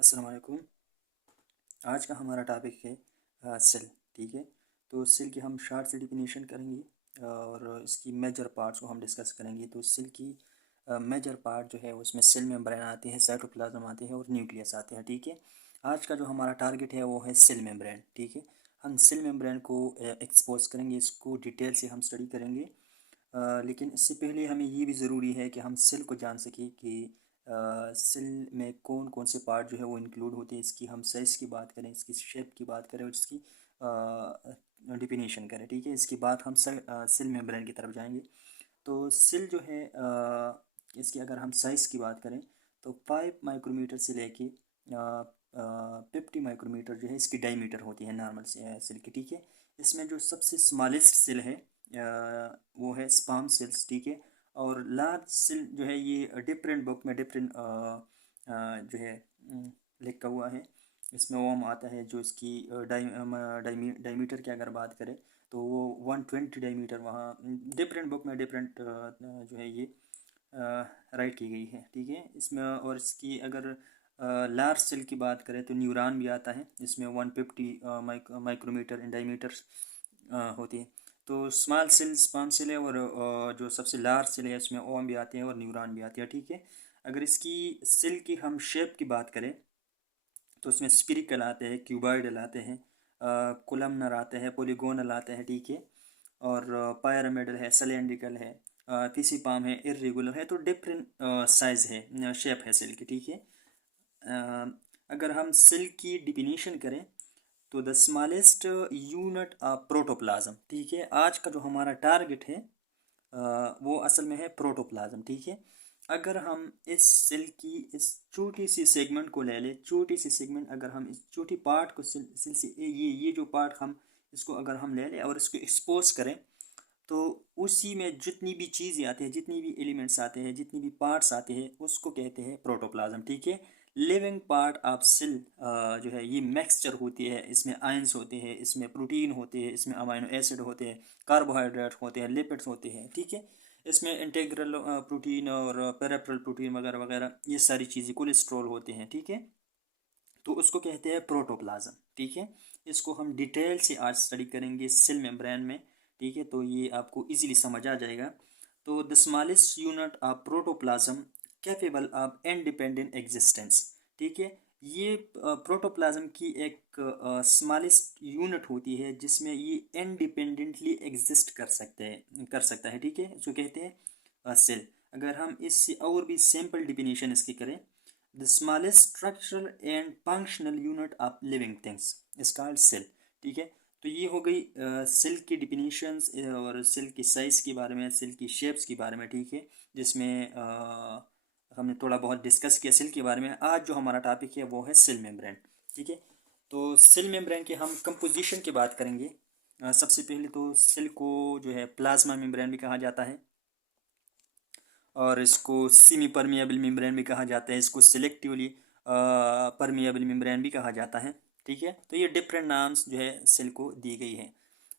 अस्सलाम वालेकुम। आज का हमारा टॉपिक है सेल। ठीक है, तो सेल की हम शार्ट से डिफिनीशन करेंगे और इसकी मेजर पार्ट्स को हम डिस्कस करेंगे। तो सेल की मेजर पार्ट जो है उसमें सेल मेम्ब्रेन आते हैं, साइटोप्लाज्म आते हैं और न्यूक्लियस आते हैं। ठीक है, आज का जो हमारा टारगेट है वो है सेल मेम्ब्रेन। ठीक है, हम सेल मेम्ब्रेन को एक्सपोज करेंगे, इसको डिटेल से हम स्टडी करेंगे। लेकिन इससे पहले हमें ये भी ज़रूरी है कि हम सेल को जान सकें कि सेल में कौन कौन से पार्ट जो है वो इंक्लूड होते हैं। इसकी हम साइज़ की बात करें, इसकी शेप की बात करें और इसकी डिफिनीशन करें। ठीक है, इसके बाद हम सेल मेम्ब्रेन की तरफ जाएंगे। तो सेल जो है इसकी अगर हम साइज़ की बात करें तो 5 माइक्रोमीटर से लेके 50 माइक्रोमीटर जो है इसकी डायमीटर होती है नॉर्मल सेल की। ठीक है, इसमें जो सबसे स्मॉलेस्ट सेल है वो है स्पर्म सेल्स। ठीक है, और लार्ज सेल जो है ये डिफरेंट बुक में डिफरेंट जो है लिखा हुआ है। इसमें ओम आता है जो इसकी डायमीटर की अगर बात करें तो वो 120 डायमीटर वहाँ डिफरेंट बुक में डिफरेंट जो है ये राइट की गई है। ठीक है, इसमें और इसकी अगर लार्ज सेल की बात करें तो न्यूरॉन भी आता है, इसमें 150 माइक्रोमीटर इन डायमीटर होती है। तो स्मॉल सेल स्पर्म सेल है और जो सबसे लार्ज सेल है इसमें ओम भी आते हैं और न्यूरॉन भी आते हैं। ठीक है, अगर इसकी सेल की हम शेप की बात करें तो उसमें स्फिरिकल आते हैं, क्यूबॉइडल आते हैं, कोलमनर आते हैं, पोलीगोनल आते हैं। ठीक है, और पायरामिडल है, सिलेंड्रिकल है, फिसिपाम है, इर्रेगुलर है। तो डिफरेंट साइज है, शेप है सेल की। ठीक है, अगर हम सेल की डिफिनीशन करें तो the smallest unit of protoplasm. ठीक है, आज का जो हमारा टारगेट है वो असल में है प्रोटोप्लाज्म। ठीक है, अगर हम इस सेल की इस छोटी सी सेगमेंट को ले लें, छोटी सी सेगमेंट, अगर हम इस छोटी पार्ट को सेल से ये जो पार्ट हम इसको अगर हम ले लें और इसको एक्सपोज करें तो उसी में जितनी भी चीज़ें आती हैं, जितनी भी एलिमेंट्स आते हैं, जितनी भी पार्ट्स आते हैं उसको कहते हैं प्रोटोप्लाज्म। ठीक है, लिविंग पार्ट ऑफ सेल जो है ये मिक्सचर होती है, इसमें आयंस होते हैं, इसमें प्रोटीन होते हैं, इसमें अमाइनो एसिड होते हैं, कार्बोहाइड्रेट होते हैं, लिपिड्स होते हैं। ठीक है, इसमें इंटीग्रल प्रोटीन और पेरिफेरल प्रोटीन वगैरह वगैरह ये सारी चीज़ें कोलेस्ट्रॉल होते हैं। ठीक है, तो उसको कहते हैं प्रोटोप्लाज्म। ठीक है, इसको हम डिटेल से आज स्टडी करेंगे सेल मेम्ब्रेन में। ठीक है, तो ये आपको इजीली समझ आ जाएगा। तो the smallest unit of protoplasm capable of independent existence. ठीक है, ये प्रोटोप्लाज्म की एक स्मॉलेस्ट यूनिट होती है जिसमें ये इंडिपेंडेंटली एग्जिस्ट कर सकता है। ठीक है, इसको कहते हैं सेल। अगर हम इससे और भी सिंपल डिफिनीशन इसकी करें, the smallest structural and functional unit of living things is called cell। ठीक है, तो ये हो गई सेल की डिफिनीशंस और सेल की साइज़ के बारे में, सेल की शेप्स के बारे में। ठीक है, जिसमें हमने थोड़ा बहुत डिस्कस किया सेल के बारे में। आज जो हमारा टॉपिक है वो है सेल मेम्ब्रेन। ठीक है, तो सेल मेम्ब्रेन की हम कंपोजिशन की बात करेंगे। सबसे पहले तो सेल को जो है प्लाज्मा मेम्ब्रेन भी कहा जाता है और इसको सेमी परमिएबल मेम्ब्रेन भी कहा जाता है, इसको सिलेक्टिवली परमिएबल मेम्ब्रेन भी कहा जाता है। ठीक है, तो ये डिफरेंट नाम्स जो है सेल को दी गई है।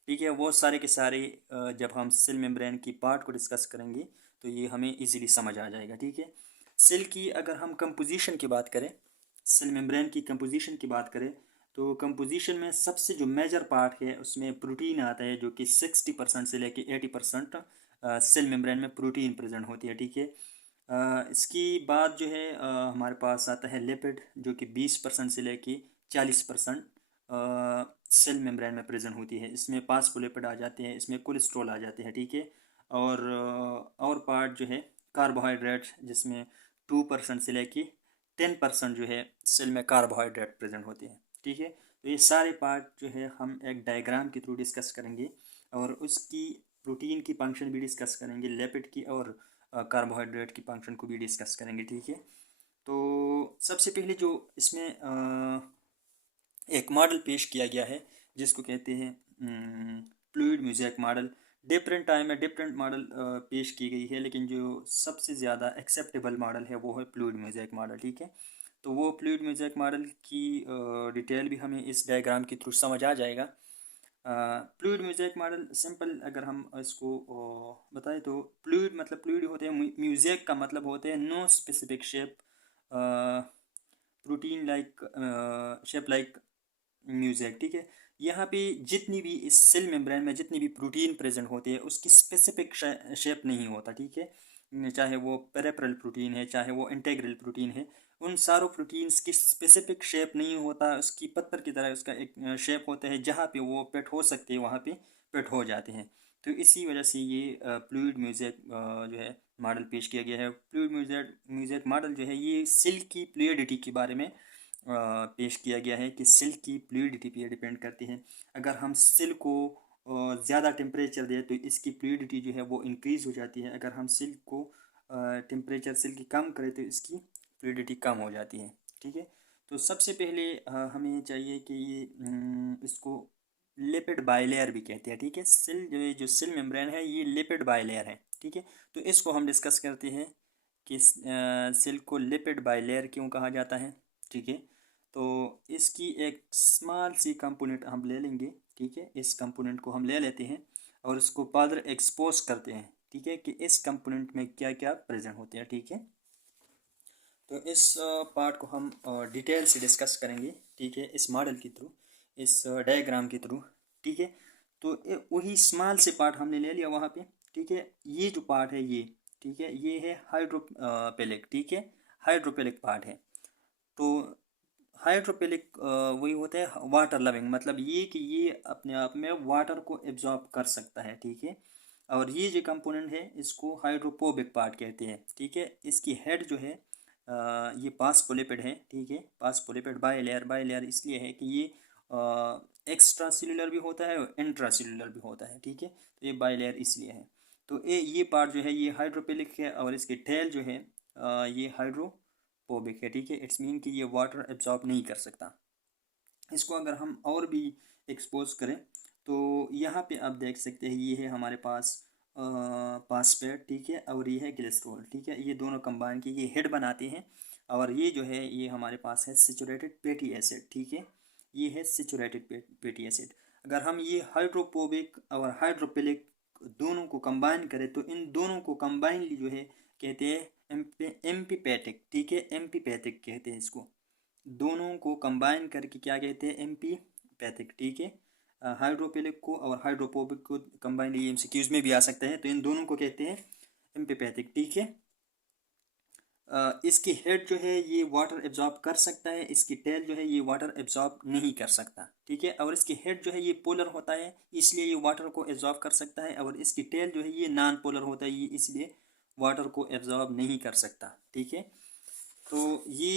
ठीक है, वो सारे के सारे जब हम सेल मेम्ब्रेन की पार्ट को डिस्कस करेंगे तो ये हमें इजीली समझ आ जाएगा। ठीक है, सेल की अगर हम कंपोजिशन की बात करें, सेल मेम्ब्रेन की कंपोजिशन की बात करें तो कंपोजिशन में सबसे जो मेजर पार्ट है उसमें प्रोटीन आता है, जो कि 60% से लेके 80% सेल मेम्ब्रेन में प्रोटीन प्रेजेंट होती है। ठीक है, इसकी बाद जो है हमारे पास आता है लिपिड, जो कि 20% से लेके 40% सेल मेम्ब्रेन में प्रेजेंट होती है। इसमें फास्फोलिपिड आ जाते हैं, इसमें कोलेस्ट्रॉल आ जाते हैं। ठीक है, और पार्ट जो है कार्बोहाइड्रेट, जिसमें 2% से लेके 10% जो है सेल में कार्बोहाइड्रेट प्रेजेंट होते हैं। ठीक है, तो ये सारे पार्ट जो है हम एक डायग्राम के थ्रू डिस्कस करेंगे और उसकी प्रोटीन की फंक्शन भी डिस्कस करेंगे, लिपिड की और कार्बोहाइड्रेट की फंक्शन को भी डिस्कस करेंगे। ठीक है, तो सबसे पहले जो इसमें एक मॉडल पेश किया गया है जिसको कहते हैं fluid mosaic model. Different time में डिफरेंट मॉडल पेश की गई है, लेकिन जो सबसे ज़्यादा एक्सेप्टेबल मॉडल है वो है फ्लूइड मोज़ेक मॉडल। ठीक है, तो वो फ्लूइड मोज़ेक मॉडल की डिटेल भी हमें इस डायग्राम के थ्रू समझ आ जाएगा। फ्लूइड मोज़ेक मॉडल सिंपल अगर हम इसको बताएं तो फ्लूइड मतलब फ्लूइड होते हैं, म्यूज़ेक का मतलब होते हैं no specific shape protein like shape like mosaic, ठीक है। यहाँ पे जितनी भी इस सेल मेम्ब्रेन में जितनी भी प्रोटीन प्रेजेंट होती है उसकी स्पेसिफिक शेप नहीं होता, ठीक है। चाहे वो पेरिफेरल प्रोटीन है, चाहे वो इंटीग्रल प्रोटीन है, उन सारों प्रोटीन्स की स्पेसिफिक शेप नहीं होता। उसकी पत्थर की तरह उसका एक शेप होता है, जहाँ पे वो पेट हो सकते हैं वहाँ पे पेट हो जाते हैं। तो इसी वजह से ये फ्लूइड म्यूज़ेक जो है मॉडल पेश किया गया है। फ्लूइड म्यूज़ेक मॉडल जो है ये सेल की फ्लूइडिटी के बारे में पेश किया गया है कि सेल की फ्लूइडिटी पे डिपेंड करती है। अगर हम सेल को ज़्यादा टेम्परेचर दें तो इसकी फ्लूइडिटी जो है वो इंक्रीज़ हो जाती है। अगर हम सेल को टेम्परेचर सेल की कम करें तो इसकी फ्लूइडिटी कम हो जाती है, ठीक है। तो सबसे पहले हमें चाहिए कि ये इसको लिपिड बाइलेयर भी कहते हैं, ठीक है। सेल जो सेल मेम्ब्रेन है ये लिपिड बाइलेयर है, ठीक है। तो इसको हम डिस्कस करते हैं कि सेल को लिपिड बाइलेयर क्यों कहा जाता है, ठीक है। तो इसकी एक स्मॉल सी कंपोनेंट हम ले लेंगे, ठीक है। इस कंपोनेंट को हम ले लेते हैं और इसको फर्दर एक्सपोज करते हैं, ठीक है, कि इस कंपोनेंट में क्या क्या प्रेजेंट होते हैं, ठीक है। तो इस पार्ट को हम डिटेल से डिस्कस करेंगे, ठीक है, इस मॉडल के थ्रू, इस डायग्राम के थ्रू, ठीक है। तो वही स्मॉल से पार्ट हमने ले लिया वहाँ पे, ठीक है। ये जो पार्ट है ये, ठीक है, ये है हाइड्रोपेलिक, ठीक है, हाइड्रोपेलिक पार्ट है। तो हाइड्रोपेलिक वही होता है वाटर लविंग, मतलब ये कि ये अपने आप में वाटर को एब्जॉर्ब कर सकता है, ठीक है। और ये जो कंपोनेंट है इसको हाइड्रोपोबिक पार्ट कहते हैं, ठीक है। इसकी हेड जो है ये पासपोलिपिड है, ठीक है। पासपोलिपिड बाई लेयर इसलिए है कि ये एक्स्ट्रा सेलुलर भी होता है और इंट्रा सेलुलर भी होता है, ठीक है। तो ये बाई लेयर इसलिए है। तो ये पार्ट जो है ये हाइड्रोपेलिक है और इसकी टेल जो है ये हाइड्रोपोबिक है, ठीक है। इट्स मीन कि ये वाटर एब्जॉर्ब नहीं कर सकता। इसको अगर हम और भी एक्सपोज करें तो यहाँ पे आप देख सकते हैं ये है हमारे पास फास्फेट, ठीक है, और ये है ग्लिसरॉल, ठीक है। ये दोनों कंबाइन के ये हेड बनाते हैं और ये जो है ये हमारे पास है सैचुरेटेड फैटी एसिड, ठीक है। ये है सैचुरेटेड फैटी एसिड। अगर हम ये हाइड्रोपोबिक और हाइड्रोफिलिक दोनों को कंबाइन करें तो इन दोनों को कंबाइनली जो है कहते हैं एम्पीपैथिक, ठीक है, एम्पीपैथिक कहते हैं इसको। दोनों को कंबाइन करके क्या कहते हैं, एम्पीपैथिक, ठीक है। हाइड्रोफिलिक को और हाइड्रोफोबिक को कंबाइन ये एमसीक्यूज में भी आ सकते हैं, तो इन दोनों को कहते हैं एम्पीपैथिक, ठीक है। इसकी हेड जो है ये वाटर एब्जॉर्ब कर सकता है, इसकी टेल जो है ये वाटर एब्जॉर्ब नहीं कर सकता, ठीक है। और इसकी हेड जो है ये पोलर होता है इसलिए ये वाटर को एब्जॉर्ब कर सकता है, और इसकी टेल जो है ये नॉन पोलर होता है ये इसलिए वाटर को एब्जॉर्ब नहीं कर सकता, ठीक है। तो ये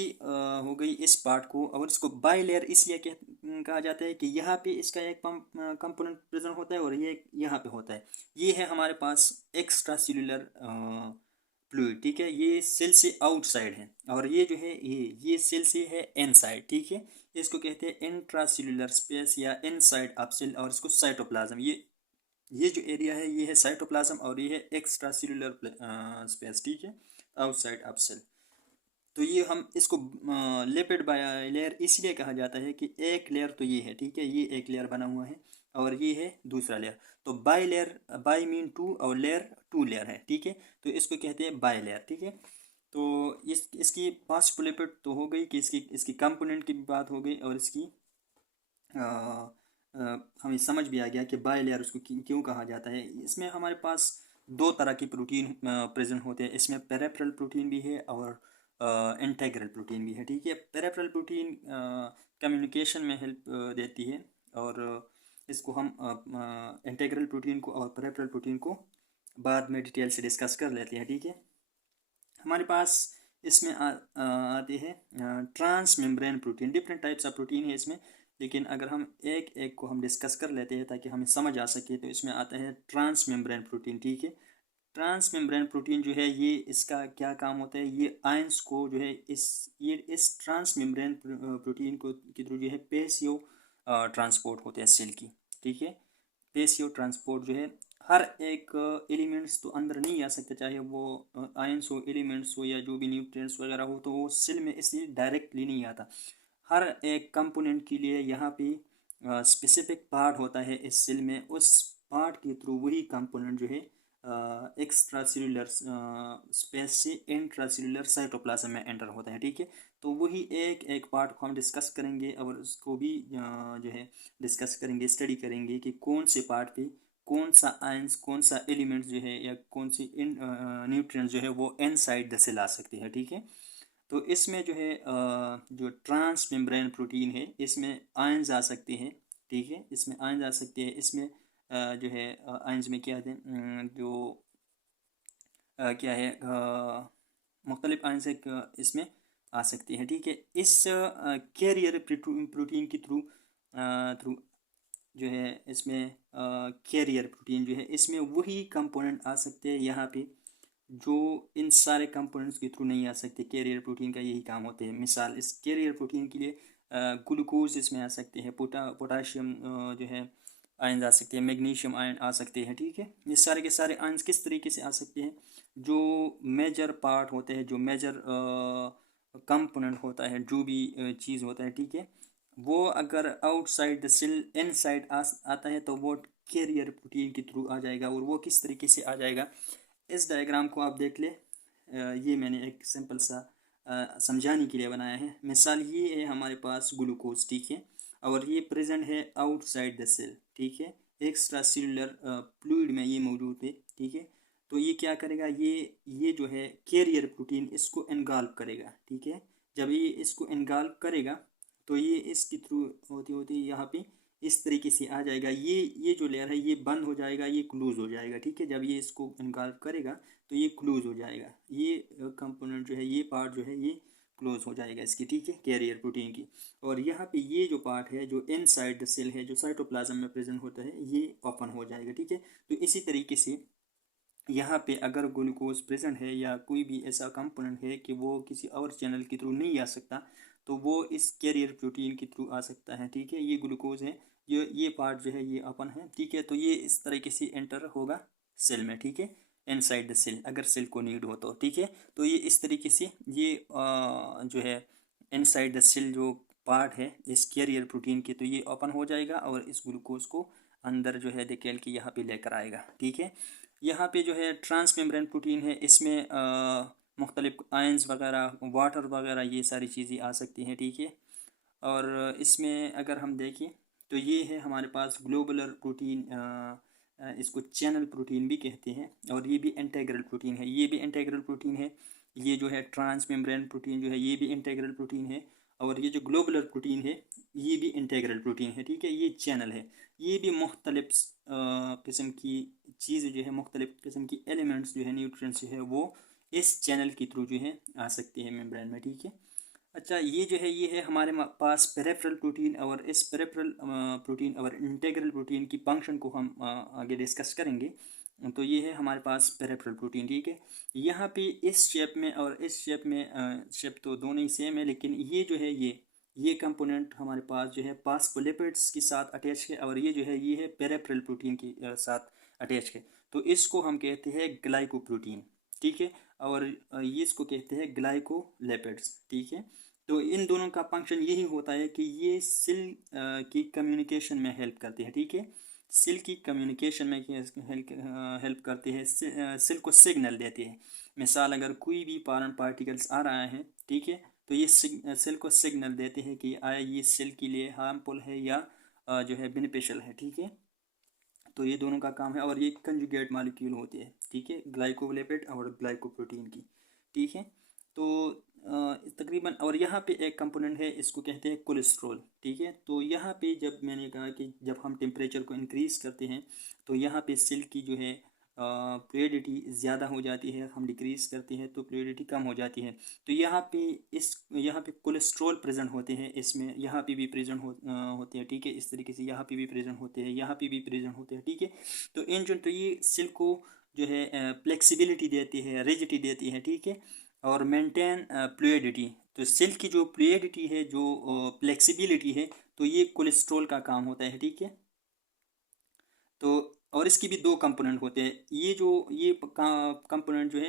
हो गई इस पार्ट को। और इसको बाई लेयर इसलिए कहा जाता है कि यहाँ पे इसका एक कंपोनेंट प्रेजेंट होता है और ये यहाँ पे होता है। ये है हमारे पास एक्स्ट्रा सेल्यूलर फ्लूइड, ठीक है, ये सेल से आउटसाइड है, और ये जो है ये सेल से है इनसाइड, ठीक है। इसको कहते हैं इंट्रा सेल्यूलर स्पेस या इनसाइड ऑफ सेल, और इसको साइटोप्लाज्म, ये जो एरिया है ये है साइटोप्लाज्म और ये है एक्स्ट्रा सेल्यूलर स्पेस, ठीक है, आउटसाइड ऑफ सेल। तो ये हम इसको लिपिड बाई लेयर इसलिए कहा जाता है कि एक लेयर तो ये है, ठीक है, ये एक लेयर बना हुआ है और ये है दूसरा लेयर। तो bilayer, bi mean two और लेयर टू लेयर है, ठीक है। तो इसको कहते हैं बाई लेयर, ठीक है। तो इसकी पांच लिपिड तो हो गई कि इसकी इसकी कंपोनेंट की भी बात हो गई, और इसकी हमें समझ भी आ गया कि बाई लेयर उसको क्यों कहा जाता है। इसमें हमारे पास दो तरह की प्रोटीन प्रेजेंट होते हैं, इसमें पेरिफेरल प्रोटीन भी है और इंटीग्रल प्रोटीन भी है, ठीक है। पेरिफेरल प्रोटीन कम्युनिकेशन में हेल्प देती है, और इसको हम इंटीग्रल प्रोटीन को और पेरिफेरल प्रोटीन को बाद में डिटेल से डिस्कस कर लेते हैं, ठीक है। हमारे पास इसमें आते हैं trans membrane protein. Different types of protein है इसमें, लेकिन अगर हम एक एक को हम डिस्कस कर लेते हैं ताकि हमें समझ आ सके, तो इसमें आता है ट्रांस मेम्ब्रेन प्रोटीन, ठीक है। ट्रांस मेम्ब्रेन प्रोटीन जो है ये इसका क्या काम होता है, ये आयंस को जो है इस ट्रांस मेम्ब्रेन प्रोटीन को के थ्रू जो है पेशियो ट्रांसपोर्ट होते हैं सेल की, ठीक है। पेशियो ट्रांसपोर्ट जो है हर एक एलिमेंट्स तो अंदर नहीं आ सकते, चाहे वो आयंस हो, एलिमेंट्स हो, या जो भी न्यूट्रिएंट्स वगैरह हो, तो वो सेल में इसलिए डायरेक्टली नहीं आता। हर एक कंपोनेंट के लिए यहाँ पे स्पेसिफिक पार्ट होता है इस सेल में, उस पार्ट के थ्रू वही कंपोनेंट जो है एक्स्ट्रा सेल्यूलर स्पेस से इंट्रा सेल्यूलर साइटोप्लाज्म में एंटर होता है, ठीक है। तो वही एक एक पार्ट को हम डिस्कस करेंगे और उसको भी जो है डिस्कस करेंगे, स्टडी करेंगे कि कौन से पार्ट पे कौन सा आयंस, कौन सा एलिमेंट्स जो है या कौन सी न्यूट्रिएंट्स जो है वो इनसाइड द सेल आ सकते हैं। ठीक है, तो इसमें जो है जो ट्रांस मेम्ब्रेन प्रोटीन है इसमें आयंस आ सकते हैं। ठीक है, इसमें आयंस आ सकते हैं। इसमें जो है आयंस में क्या है, जो क्या है, मुख्तलिफ आयंस इसमें आ सकती हैं। ठीक है, इस कैरियर प्रोटीन के थ्रू थ्रू जो है इसमें कैरियर प्रोटीन जो है इसमें वही कंपोनेंट आ सकते हैं यहाँ पे जो इन सारे कंपोनेंट्स के थ्रू नहीं आ सकते। कैरियर प्रोटीन का यही काम होते हैं। मिसाल, इस कैरियर प्रोटीन के लिए ग्लूकोज इसमें आ सकते हैं, पोटाशियम जो है आयन आ सकते हैं, मैग्नीशियम आयन आ सकते हैं। ठीक है, ये सारे के सारे आयन्स किस तरीके से आ सकते हैं, जो मेजर पार्ट होते हैं, जो मेजर कंपोनेंट होता है, जो भी चीज़ होता है, ठीक है, वो अगर आउटसाइड द सेल इनसाइड आता है तो वो कैरियर प्रोटीन के थ्रू आ जाएगा। और वो किस तरीके से आ जाएगा, इस डायग्राम को आप देख ले। ये मैंने एक सिंपल सा समझाने के लिए बनाया है। मिसाल, ये है हमारे पास ग्लूकोज, ठीक है, और ये प्रेजेंट है आउटसाइड द सेल। ठीक है, एक्स्ट्रा सेलुलर फ्लूइड में ये मौजूद है। ठीक है, तो ये क्या करेगा, ये जो है कैरियर प्रोटीन इसको एनगाल्व करेगा। ठीक है, जब ये इसको एनगाल्व करेगा तो ये इसके थ्रू होती होती यहाँ पे इस तरीके से आ जाएगा। ये जो लेयर है ये बंद हो जाएगा, ये क्लोज हो जाएगा। ठीक है, जब ये इसको इनगाल्व करेगा तो ये क्लोज हो जाएगा। ये कंपोनेंट जो है, ये पार्ट जो है ये क्लोज हो जाएगा इसकी। ठीक है, कैरियर प्रोटीन की। और यहाँ पे ये जो पार्ट है जो इनसाइड द सेल है, जो साइटोप्लाज्म में प्रेजेंट होता है, ये ओपन हो जाएगा। ठीक है, तो इसी तरीके से यहाँ पे अगर ग्लूकोज प्रेजेंट है या कोई भी ऐसा कंपोनेंट है कि वो किसी और चैनल के थ्रू नहीं आ सकता, तो वो इस कैरियर प्रोटीन के थ्रू आ सकता है। ठीक है, ये ग्लूकोज है, ये पार्ट जो है ये अपन है। ठीक है, तो ये इस तरीके से एंटर होगा सेल में। ठीक है, इनसाइड द सेल, अगर सेल को नीड हो तो। ठीक है, तो ये इस तरीके से ये जो है इनसाइड द सेल जो पार्ट है इस कैरियर प्रोटीन के, तो ये ओपन हो जाएगा और इस ग्लूकोज को अंदर जो है निकाल के यहाँ पे लेकर आएगा। ठीक है, यहाँ पे जो है ट्रांस मेम्ब्रेन प्रोटीन है, इसमें मुख्तलिफ आयंस वगैरह, वाटर वगैरह, ये सारी चीज़ें आ सकती हैं। ठीक है, और इसमें अगर हम देखें तो ये है हमारे पास ग्लोबुलर प्रोटीन, इसको चैनल प्रोटीन भी कहते हैं, और ये भी इंटीग्रल प्रोटीन है। ये भी इंटीग्रल प्रोटीन है। ये जो है ट्रांस मेम्ब्रेन प्रोटीन जो है ये भी इंटीग्रल प्रोटीन है, और ये जो ग्लोबुलर प्रोटीन है ये भी इंटीग्रल प्रोटीन है। ठीक है, ये चैनल है। ये भी मुख्तलिफ किस्म की चीज़ जो है, मुख्तलिफ किस्म की एलिमेंट्स जो है, न्यूट्रिएंट्स जो है, वो इस चैनल के थ्रू जो है आ सकते हैं मेम्ब्रेन में। ठीक है, अच्छा, ये जो है ये है हमारे पास पेरिफेरल प्रोटीन, और इस पेरिफेरल प्रोटीन और इंटीग्रल प्रोटीन की फंक्शन को हम आगे डिस्कस करेंगे। तो ये है हमारे पास पेरिफेरल प्रोटीन। ठीक है, यहाँ पे इस शेप में और इस शेप में, शेप तो दोनों ही सेम है, लेकिन ये जो है ये कंपोनेंट हमारे पास जो है फॉस्फोलिपिड्स के साथ अटैच है, और ये जो है ये है पेरिफेरल प्रोटीन के साथ अटैच है। तो इसको हम कहते हैं ग्लाइकोप्रोटीन। ठीक है, और ये इसको कहते हैं ग्लाइकोलिपिड्स। ठीक है, तो इन दोनों का फंक्शन यही होता है कि ये सेल की कम्युनिकेशन में हेल्प करते हैं। ठीक है, सेल की कम्युनिकेशन में हेल्प करते हैं, सेल को सिग्नल देते हैं। मिसाल, अगर कोई भी फॉरेन पार्टिकल्स आ रहा है, ठीक है, तो ये सेल को सिग्नल देते हैं कि आया ये सेल के लिए हार्मफुल है या जो है बेनिफिशियल है। ठीक है, तो ये दोनों का काम है, और ये कंजुगेट मॉलिक्यूल होते हैं। ठीक है, ग्लाइकोलिपिड और ग्लाइकोप्रोटीन की। ठीक है, तो तकरीबन, और यहाँ पे एक कंपोनेंट है, इसको कहते हैं कोलेस्ट्रॉल। ठीक है, तो यहाँ पे जब मैंने कहा कि जब हम टेम्परेचर को इंक्रीज़ करते हैं तो यहाँ पे सेल की जो है फ्लूइडिटी ज़्यादा हो जाती है, हम डिक्रीज़ करते हैं तो फ्लूइडिटी कम हो जाती है। तो यहाँ पे कोलेस्ट्रॉल प्रेजेंट होते हैं, इसमें यहाँ पे भी प्रेजेंट होते हैं। ठीक है, इस तरीके से यहाँ पे भी प्रेजेंट होते हैं, यहाँ पे भी प्रेजेंट होते हैं। ठीक है, तो ये सेल को जो है फ्लेक्सिबिलिटी देती है, रिजिडिटी देती है। ठीक है, और मेंटेन फ्लूइडिटी। तो सेल की जो फ्लूइडिटी है, जो फ्लेक्सिबिलिटी है, तो ये कोलेस्ट्रॉल का काम होता है। ठीक है, तो और इसकी भी दो कंपोनेंट होते हैं। ये कंपोनेंट जो है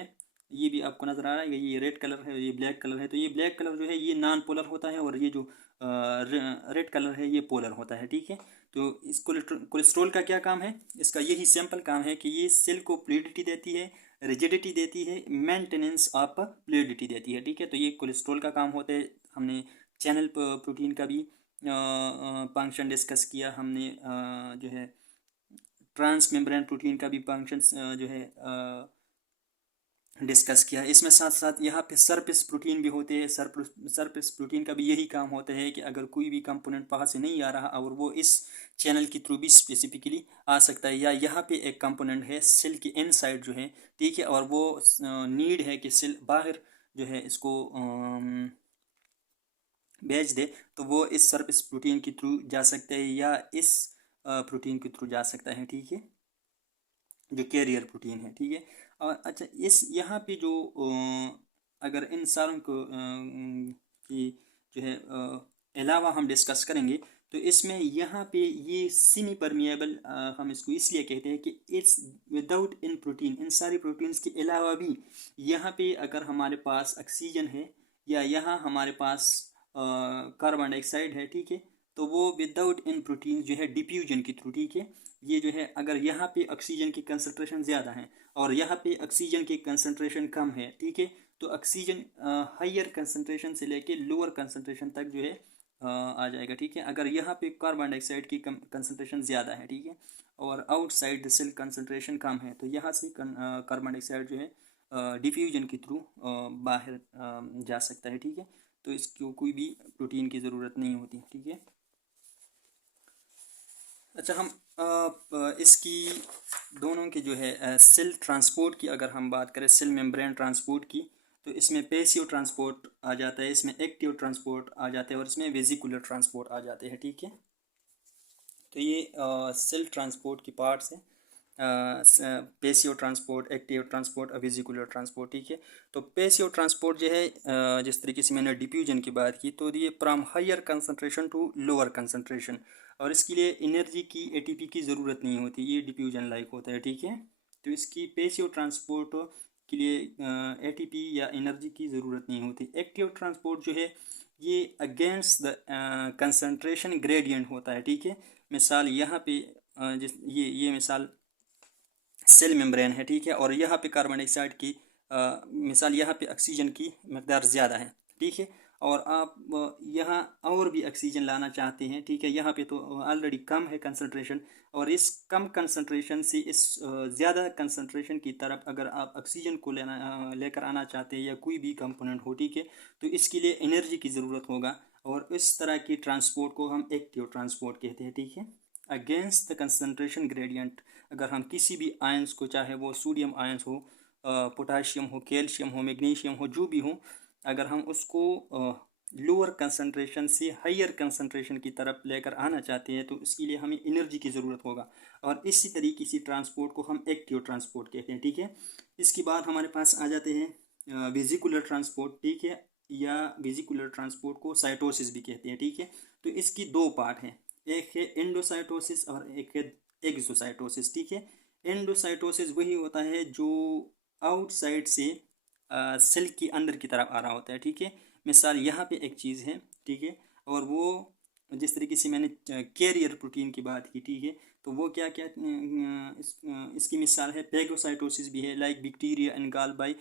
ये भी आपको नज़र आ रहा है, ये रेड कलर है, ये ब्लैक कलर है। तो ये ब्लैक कलर जो है ये नॉन पोलर होता है, और ये जो रेड कलर है ये पोलर होता है। ठीक है, तो इस कोलेस्ट्रॉल का क्या काम है, इसका यही सिंपल काम है कि ये सेल को फ्लूइडिटी देती है, रिजिडिटी देती है, मेंटेनेंस ऑफ फ्लूइडिटी देती है। ठीक है, तो ये कोलेस्ट्रॉल का काम होता है। हमने चैनल प्रोटीन का भी फंक्शन डिस्कस किया, हमने जो है ट्रांस मेम्ब्रेन प्रोटीन का भी फंक्शन जो है डिस्कस किया। इसमें साथ साथ यहाँ पे सरफेस प्रोटीन भी होते हैं। सरफेस प्रोटीन का भी यही काम होता है कि अगर कोई भी कंपोनेंट बाहर से नहीं आ रहा और वो इस चैनल के थ्रू भी स्पेसिफिकली आ सकता है, या यहाँ पे एक कंपोनेंट है सेल के इनसाइड जो है, ठीक है, और वो नीड है कि सेल बाहर जो है इसको भेज दे, तो वो इस सरफेस प्रोटीन के थ्रू जा सकता है या इस प्रोटीन के थ्रू जा सकता है, ठीक है, जो कैरियर प्रोटीन है, ठीक है। और अच्छा, इस यहाँ पे जो अगर इन सारों को की जो है अलावा हम डिस्कस करेंगे, तो इसमें यहाँ पे ये सेमी परमिएबल हम इसको इसलिए कहते हैं कि इट्स विदाउट इन प्रोटीन, इन सारी प्रोटीन्स के अलावा भी यहाँ पे अगर हमारे पास ऑक्सीजन है या यहाँ हमारे पास कार्बन डाइऑक्साइड है, ठीक है, तो वो विदाउट इन प्रोटीन जो है डिफ्यूजन के थ्रू, ठीक है, ये जो है अगर यहाँ पे ऑक्सीजन की कंसंट्रेशन ज़्यादा है और यहाँ पे ऑक्सीजन की कंसंट्रेशन कम है, ठीक है, तो ऑक्सीजन हायर कंसंट्रेशन से लेके लोअर कंसंट्रेशन तक जो है आ जाएगा, ठीक है। अगर यहाँ पे कार्बन डाइऑक्साइड की कंसंट्रेशन ज़्यादा है, ठीक है, और आउटसाइड द सेल कंसंट्रेशन कम है, तो यहाँ से कार्बन डाइऑक्साइड जो है डिफ्यूजन के थ्रू बाहर जा सकता है, ठीक है। तो इसको कोई भी प्रोटीन की ज़रूरत नहीं होती, ठीक है। अच्छा, हम इसकी दोनों की जो है सेल ट्रांसपोर्ट की अगर हम बात करें, सेल मेम्ब्रेन ट्रांसपोर्ट की, तो इसमें पैसिव ट्रांसपोर्ट आ जाता है, इसमें एक्टिव ट्रांसपोर्ट आ जाते हैं और इसमें वेजिकुलर ट्रांसपोर्ट आ जाते हैं, ठीक है। तो ये सेल ट्रांसपोर्ट की पार्ट्स हैं, पैसिव ट्रांसपोर्ट, एक्टिव ट्रांसपोर्ट और वेजिकुलर ट्रांसपोर्ट, ठीक है। तो पैसिव ट्रांसपोर्ट जो है जिस तरीके से मैंने डिफ्यूजन की बात की, तो ये from higher concentration to lower concentration, और इसके लिए एनर्जी की एटीपी की ज़रूरत नहीं होती, ये डिफ्यूजन लाइक होता है, ठीक है। तो इसकी पैसिव ट्रांसपोर्ट के लिए एटीपी या एनर्जी की ज़रूरत नहीं होती। एक्टिव ट्रांसपोर्ट जो है ये अगेंस्ट द कंसंट्रेशन ग्रेडियंट होता है, ठीक है। मिसाल यहाँ पे जिस ये मिसाल सेल मेम्ब्रेन है, ठीक है, और यहाँ पे कार्बन डाइऑक्साइड की मिसाल यहाँ पे ऑक्सीजन की मकदार ज़्यादा है, ठीक है, और आप यहाँ और भी ऑक्सीजन लाना चाहते हैं, ठीक है, यहाँ पे तो ऑलरेडी कम है कंसंट्रेशन, और इस कम कंसंट्रेशन से इस ज़्यादा कंसंट्रेशन की तरफ अगर आप ऑक्सीजन को लेकर आना चाहते हैं या कोई भी कंपोनेंट हो, ठीक है, तो इसके लिए एनर्जी की ज़रूरत होगा, और इस तरह की ट्रांसपोर्ट को हम एक्टिव ट्रांसपोर्ट कहते हैं, ठीक है। अगेंस्ट द कंसंट्रेशन ग्रेडियंट, अगर हम किसी भी आयंस को, चाहे वो सोडियम आयंस हो, पोटाशियम हो, कैल्शियम हो, मैग्नीशियम हो, जो भी हो, अगर हम उसको लोअर कंसंट्रेशन से हायर कंसंट्रेशन की तरफ लेकर आना चाहते हैं, तो इसके लिए हमें एनर्जी की ज़रूरत होगा, और इसी तरीके से ट्रांसपोर्ट को हम एक्टिव ट्रांसपोर्ट कहते हैं, ठीक है। इसके बाद हमारे पास आ जाते हैं वेजिकुलर ट्रांसपोर्ट, ठीक है, या वेजिकुलर ट्रांसपोर्ट को साइटोसिस भी कहते हैं, ठीक है। तो इसकी दो पार्ट हैं, एक है एंडोसाइटोसिस और एक है एक्सोसाइटोसिस, ठीक है। एंडोसाइटोसिस वही होता है जो आउटसाइड से सेल के अंदर की तरफ आ रहा होता है, ठीक है। मिसाल यहाँ पे एक चीज़ है, ठीक है, और वो जिस तरीके से मैंने कैरियर प्रोटीन की बात की, ठीक है, तो वो क्या क्या इसकी मिसाल है पेगोसाइटोसिस भी है, like bacteria engulf by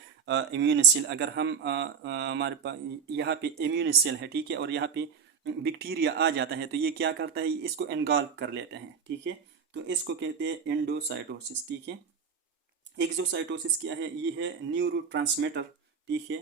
immune cell. अगर हम हमारे पास यहाँ पे इम्यून सेल है, ठीक है, और यहाँ पे बैक्टीरिया आ जाता है, तो ये क्या करता है, इसको एनगाल्व कर लेते हैं, ठीक है, तो इसको कहते हैं एंडोसाइटोसिस, ठीक है। एक्सोसाइटोसिस क्या है, ये है न्यूरोट्रांसमीटर, ठीक है।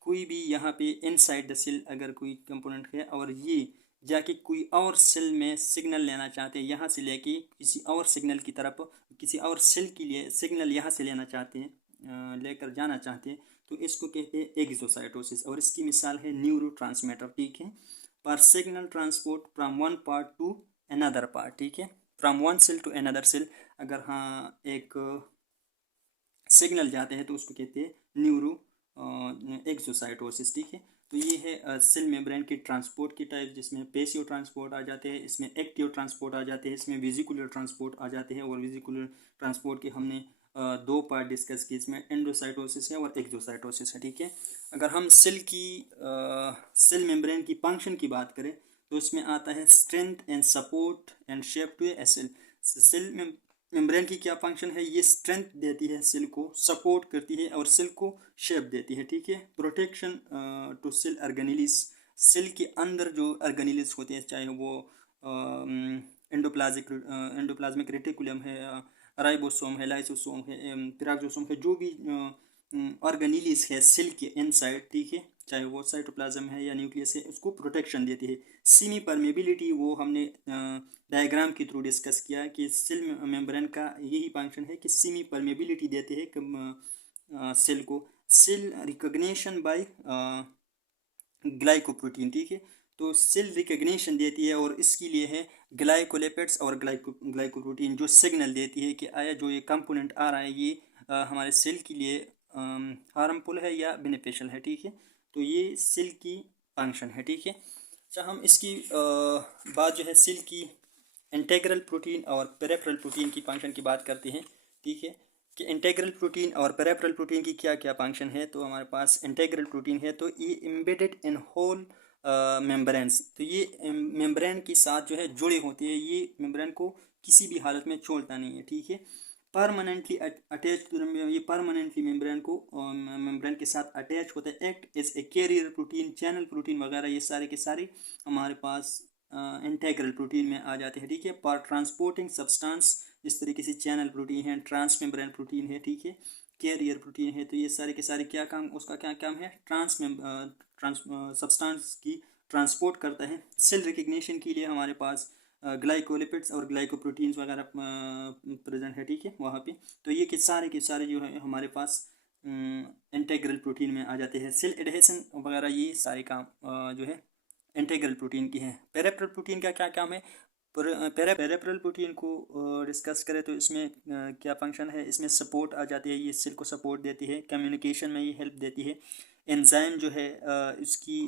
कोई भी यहाँ पे इनसाइड द सेल अगर कोई कंपोनेंट है और ये जाके कोई और सेल में सिग्नल लेना चाहते हैं, यहाँ से लेके किसी और सिग्नल की तरफ, किसी और सेल के लिए सिग्नल यहाँ से लेना चाहते हैं, लेकर जाना चाहते हैं, तो इसको कहते हैं एक्सोसाइटोसिस, और इसकी मिसाल है न्यूरोट्रांसमीटर, ठीक है। पर signal transport from one part to another part, ठीक है, from one cell to another cell, अगर हाँ एक सिग्नल जाते हैं तो उसको कहते हैं न्यूरो एक्सोसाइटोसिस, ठीक है। तो ये है सेल मेम्ब्रेन की ट्रांसपोर्ट की टाइप, जिसमें पैसिव ट्रांसपोर्ट आ जाते हैं, इसमें एक्टिव ट्रांसपोर्ट आ जाते हैं, इसमें वेजिकुलर ट्रांसपोर्ट आ जाते हैं, और वेजिकुलर ट्रांसपोर्ट के हमने दो पार्ट डिस्कस किए, इसमें एंडोसाइटोसिस है और एक्सोसाइटोसिस है, ठीक है। अगर हम सेल मेम्ब्रेन की फंक्शन की बात करें, तो उसमें आता है strength and support and shape to a cell. Membrane की क्या फंक्शन है, ये स्ट्रेंथ देती है सेल को, सपोर्ट करती है और सेल को शेप देती है, ठीक है। Protection to cell organelles, cell के अंदर जो ऑर्गेनेलिस होते हैं, चाहे वो एंडोप्लाज्मिक रेटिकुलम है, राइबोसोम है, लाइसोसोम है, पेराक्सोसोम है, जो भी ऑर्गेनेलिस है सेल के इनसाइड, ठीक है, चाहे वो साइटोप्लाज्म है या न्यूक्लियस है, उसको प्रोटेक्शन देती है। सीमी परमेबिलिटी वो हमने डायग्राम के थ्रू डिस्कस किया कि सेल मेम्ब्रेन का यही फंक्शन है कि सीमी परमेबिलिटी देते हैं सेल को। सेल रिकॉग्निशन बाय ग्लाइकोप्रोटीन, ठीक है, तो सेल रिकॉग्निशन देती है और इसके लिए है ग्लाइकोलिपिड्स और ग्लाइकोप्रोटीन, जो सिग्नल देती है कि आया जो ये कंपोनेंट आ रहा है ये हमारे सेल के लिए हार्मफुल है या बेनिफिशियल है, ठीक है। तो ये सेल की फंक्शन है, ठीक है। अच्छा, हम इसकी बात जो है सेल की इंटीग्रल प्रोटीन और पेरिफेरल प्रोटीन की फंक्शन की बात करते हैं, ठीक है, कि इंटीग्रल प्रोटीन और पेरिफेरल प्रोटीन की क्या क्या फंक्शन है। तो हमारे पास इंटीग्रल प्रोटीन है, तो ये एम्बेडेड इन होल मेम्ब्रेन्स, तो ये मेम्ब्रेन के साथ जो है जुड़े होते हैं, ये मेम्ब्रेन को किसी भी हालत में छोड़ता नहीं है, ठीक है। परमानेंटली अटैच, ये परमानेंटली मेम्ब्रेन को मेम्ब्रेन के साथ अटैच होता है, act as a carrier protein, channel protein वगैरह, ये सारे के सारे हमारे पास इंटीग्रल प्रोटीन में आ जाते हैं, ठीक है। पर ट्रांसपोर्टिंग सब्सटेंस, जिस तरीके से चैनल प्रोटीन है, ट्रांस मेम्ब्रेन प्रोटीन है, ठीक है, कैरियर प्रोटीन है, तो ये सारे के सारे क्या काम, उसका क्या काम है, ट्रांस सब्सटेंस की ट्रांसपोर्ट करता है। सेल रिकग्निशन के लिए हमारे पास ग्लाइकोलिपिड्स और ग्लाइकोप्रोटीन्स वगैरह प्रेजेंट है, ठीक है, वहाँ पे। तो ये के सारे जो है हमारे पास इंटीग्रल प्रोटीन में आ जाते हैं। सेल एडहेशन वगैरह ये सारे काम जो है इंटीग्रल प्रोटीन की है। पेरिफेरल प्रोटीन का क्या काम है, पेरिफेरल प्रोटीन को डिस्कस करें तो इसमें क्या फंक्शन है, इसमें सपोर्ट आ जाती है, ये सेल को सपोर्ट देती है, कम्युनिकेशन में ये हेल्प देती है। एंजाइम जो है इसकी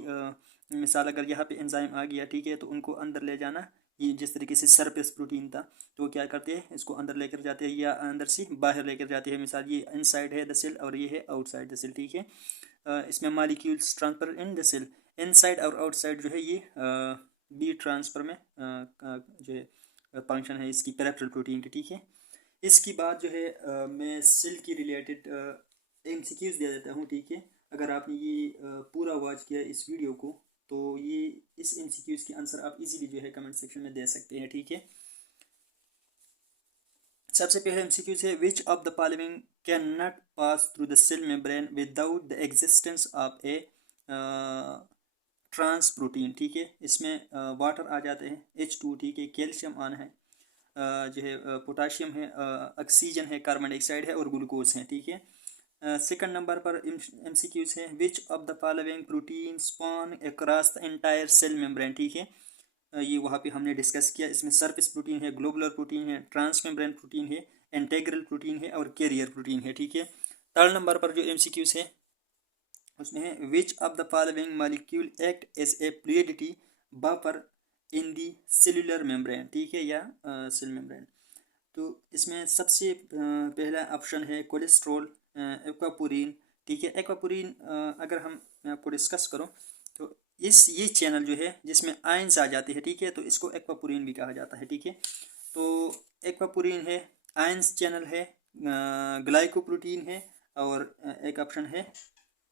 मिसाल अगर यहाँ पे एंजाइम आ गया, ठीक है, तो उनको अंदर ले जाना, ये जिस तरीके से सरफेस प्रोटीन था, तो क्या करते हैं, इसको अंदर लेकर जाते हैं या अंदर से बाहर लेकर जाते हैं। मिसाल ये इनसाइड है द सेल और ये है आउटसाइड द सेल, ठीक है। इसमें molecules transfer in the cell, inside और आउटसाइड जो है ये बी ट्रांसफर में जो है फंक्शन है इसकी पेरिफेरल प्रोटीन की, ठीक है। इसकी बात जो है मैं सेल की रिलेटेड एमसीक्यूज दे देता हूँ, ठीक है। अगर आपने ये पूरा वॉच किया इस वीडियो को, तो ये इस एमसीक्यूज के आंसर आप इजीली जो है कमेंट सेक्शन में दे सकते हैं, ठीक है। सबसे पहले एमसीक्यूज है, which of the following can not pass through the cell membrane without the existence of a trans protein, ठीक है। इसमें वाटर आ जाते हैं, H2, ठीक है, कैल्शियम आन है, जो है पोटाशियम है, ऑक्सीजन है, कार्बन डाइऑक्साइड है और ग्लूकोज है, ठीक है। सेकंड नंबर पर एमसीक्यूज है, which of the following protein span across the entire cell membrane, ठीक है। ये वहाँ पे हमने डिस्कस किया, इसमें सरफेस प्रोटीन है, ग्लोबुलर प्रोटीन है, ट्रांस मेम्ब्रेन प्रोटीन है, इंटीग्रल प्रोटीन है और कैरियर प्रोटीन है, ठीक है। थर्ड नंबर पर जो एमसीक्यूज है उसमें है, which of the following molecule act as a fluidity buffer in the cellular membrane, ठीक है, या सेल मेम्ब्रेन। तो इसमें सबसे पहला ऑप्शन है कोलेस्ट्रॉल, एक्वापोरिन, ठीक है। एक्वापोरिन अगर हम मैं आपको डिस्कस करूं तो ये चैनल जो है जिसमें आयंस आ जाती है, ठीक है, तो इसको एक्वापोरिन भी कहा जाता है, ठीक है। तो एक्वापोरिन है, आयंस चैनल है, ग्लाइकोप्रोटीन है और एक ऑप्शन है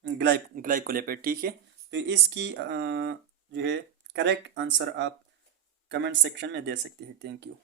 ग्लाइकोलिपिड, ठीक है। तो इसकी जो है करेक्ट आंसर आप कमेंट सेक्शन में दे सकते हैं। Thank you.